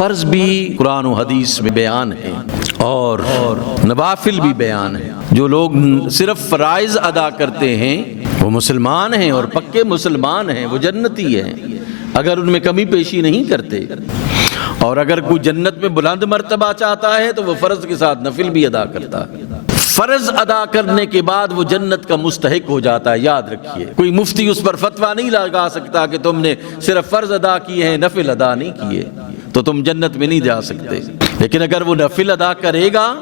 فرض بھی قرآن و حدیث میں بیان ہے اور نوافل بھی بیان ہے۔ جو لوگ صرف فرائض ادا کرتے ہیں وہ مسلمان ہیں اور پکے مسلمان ہیں، وہ جنتی ہیں اگر ان میں کمی پیشی نہیں کرتے۔ اور اگر کوئی جنت میں بلند مرتبہ چاہتا ہے تو وہ فرض کے ساتھ نفل بھی ادا کرتا ہے۔ فرض ادا کرنے کے بعد وہ جنت کا مستحق ہو جاتا ہے، یاد رکھیے۔ کوئی مفتی اس پر فتویٰ نہیں لگا سکتا کہ تم نے صرف فرض ادا کیے ہیں، نفل ادا نہیں کیے تو تم جنت میں نہیں جا سکتے۔ لیکن اگر وہ نفل ادا کرے گا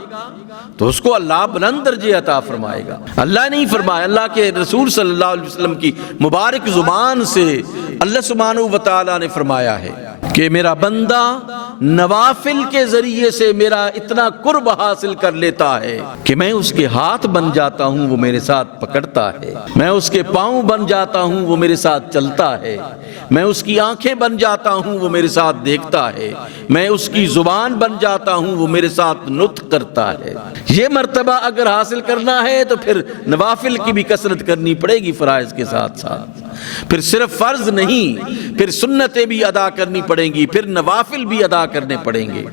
تو اس کو اللہ بلند درجے عطا فرمائے گا۔ اللہ نہیں فرمایا، اللہ کے رسول صلی اللہ علیہ وسلم کی مبارک زبان سے اللہ سبحانہ و تعالیٰ نے فرمایا ہے کہ میرا بندہ نوافل کے ذریعے سے میرا اتنا قرب حاصل کر لیتا ہے کہ میں اس کے ہاتھ بن جاتا ہوں، وہ میرے ساتھ پکڑتا ہے، میں اس کے پاؤں بن جاتا ہوں، وہ میرے ساتھ چلتا ہے، میں اس کی آنکھیں بن جاتا ہوں، وہ میرے ساتھ دیکھتا ہے، میں اس کی زبان بن جاتا ہوں، وہ میرے ساتھ نطق کرتا ہے۔ یہ مرتبہ اگر حاصل کرنا ہے تو پھر نوافل کی بھی کثرت کرنی پڑے گی فرائض کے ساتھ ساتھ۔ پھر صرف فرض نہیں، پھر سنتیں بھی ادا کرنی پڑیں گی، پھر نوافل بھی ادا کرنے پڑیں گے۔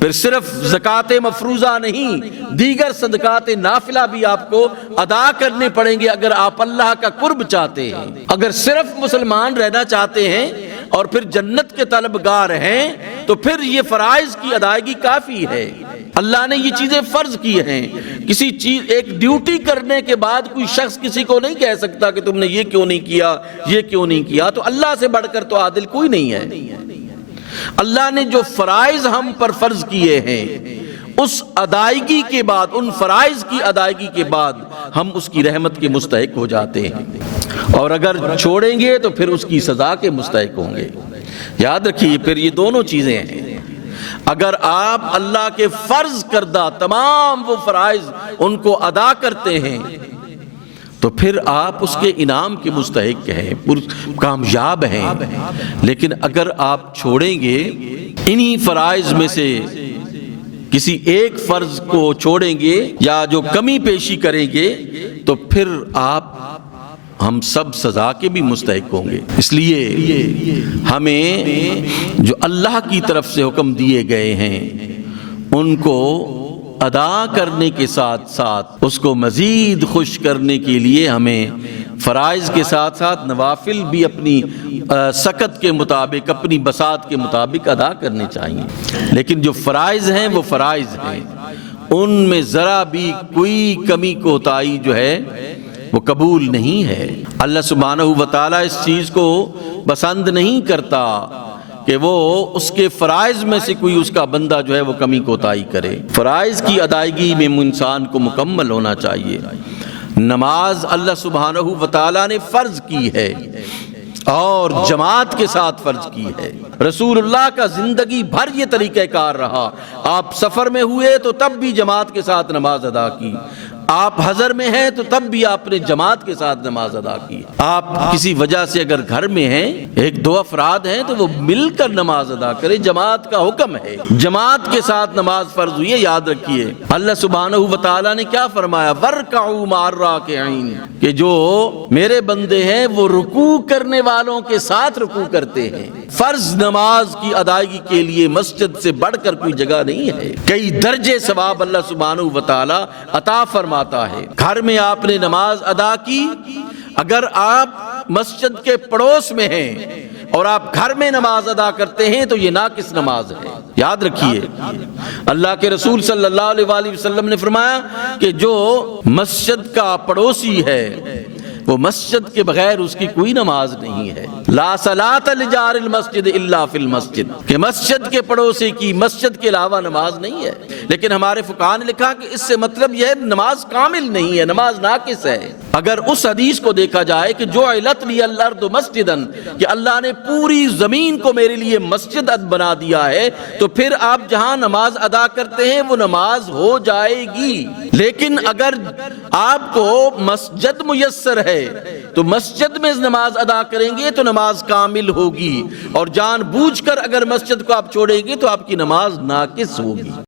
پھر صرف زکوٰۃ مفروضہ نہیں، دیگر صدقات نافلہ بھی آپ کو ادا کرنے پڑیں گے اگر آپ اللہ کا قرب چاہتے ہیں۔ اگر صرف مسلمان رہنا چاہتے ہیں اور پھر جنت کے طلبگار ہیں تو پھر یہ فرائض کی ادائیگی کافی ہے۔ اللہ نے یہ چیزیں فرض کی ہیں۔ کسی چیز ایک ڈیوٹی کرنے کے بعد کوئی شخص کسی کو نہیں کہہ سکتا کہ تم نے یہ کیوں نہیں کیا، یہ کیوں نہیں کیا۔ تو اللہ سے بڑھ کر تو عادل کوئی نہیں ہے۔ اللہ نے جو فرائض ہم پر فرض کیے ہیں اس ادائیگی کے بعد، ان فرائض کی ادائیگی کے بعد ہم اس کی رحمت کے مستحق ہو جاتے ہیں، اور اگر چھوڑیں گے تو پھر اس کی سزا کے مستحق ہوں گے۔ یاد رکھیے، پھر یہ دونوں چیزیں ہیں۔ اگر آپ اللہ کے فرض کردہ تمام وہ فرائض ان کو ادا کرتے ہیں تو پھر آپ اس کے انعام کے مستحق ہیں، کامیاب ہیں۔ لیکن اگر آپ چھوڑیں گے، انہی فرائض میں سے کسی ایک فرض کو چھوڑیں گے یا جو کمی پیشی کریں گے تو پھر آپ ہم سب سزا کے بھی مستحق ہوں گے۔ اس لیے ہمیں جو اللہ کی طرف سے حکم دیے گئے ہیں ان کو ادا کرنے کے ساتھ ساتھ اس کو مزید خوش کرنے کے لیے ہمیں فرائض کے ساتھ ساتھ نوافل بھی اپنی سکت کے مطابق، اپنی بساط کے مطابق ادا کرنے چاہیے۔ لیکن جو فرائض ہیں وہ فرائض ہیں، ان میں ذرا بھی کوئی کمی کوتاہی جو ہے وہ قبول نہیں ہے۔ اللہ سبحانہ و تعالیٰ اس چیز کو پسند نہیں کرتا کہ وہ اس کے فرائض میں سے کوئی اس کا بندہ جو ہے وہ کمی کوتاہی کرے۔ فرائض کی ادائیگی میں انسان کو مکمل ہونا چاہیے۔ نماز اللہ سبحانہ و تعالیٰ نے فرض کی ہے اور جماعت کے ساتھ فرض کی ہے۔ رسول اللہ کا زندگی بھر یہ طریقہ کار رہا۔ آپ سفر میں ہوئے تو تب بھی جماعت کے ساتھ نماز ادا کی، آپ حضر میں ہیں تو تب بھی آپ نے جماعت کے ساتھ نماز ادا کی۔ آپ کسی وجہ سے اگر گھر میں ہیں، ایک دو افراد ہیں تو وہ مل کر نماز ادا کریں، جماعت کا حکم ہے، جماعت کے ساتھ نماز فرض ہوئی ہے۔ یاد رکھیے اللہ سبحانہ و تعالیٰ نے کیا فرمایا، وَارْكَعُوا مَعَ الرَّاكِعِينَ، کہ جو میرے بندے ہیں وہ رکوع کرنے والوں کے ساتھ رکوع کرتے ہیں۔ فرض نماز کی ادائیگی کے لیے مسجد سے بڑھ کر کوئی جگہ نہیں ہے، کئی درجے ثواب اللہ سبحانہ و تعالیٰ عطا فرماتا ہے۔ گھر میں آپ نے نماز ادا کی، اگر آپ مسجد کے پڑوس میں ہیں اور آپ گھر میں نماز ادا کرتے ہیں تو یہ ناقص نماز ہے۔ یاد رکھیے اللہ کے رسول صلی اللہ علیہ وآلہ وسلم نے فرمایا کہ جو مسجد کا پڑوسی ہے وہ مسجد کے بغیر اس کی کوئی نماز نہیں ہے۔ لا صلاۃ لجار المسجد الا فی المسجد، کہ مسجد کے پڑوسی کی مسجد کے علاوہ نماز نہیں ہے۔ لیکن ہمارے فقہاء نے لکھا کہ اس سے مطلب یہ ہے نماز کامل نہیں ہے، نماز ناقص ہے۔ اگر اس حدیث کو دیکھا جائے کہ جعلت لی الارض مسجدا، کہ اللہ نے پوری زمین کو میرے لیے مسجد بنا دیا ہے، تو پھر آپ جہاں نماز ادا کرتے ہیں وہ نماز ہو جائے گی۔ لیکن اگر آپ کو مسجد میسر ہے تو مسجد میں نماز ادا کریں گے تو نماز کامل ہوگی، اور جان بوجھ کر اگر مسجد کو آپ چھوڑیں گے تو آپ کی نماز ناقص ہوگی۔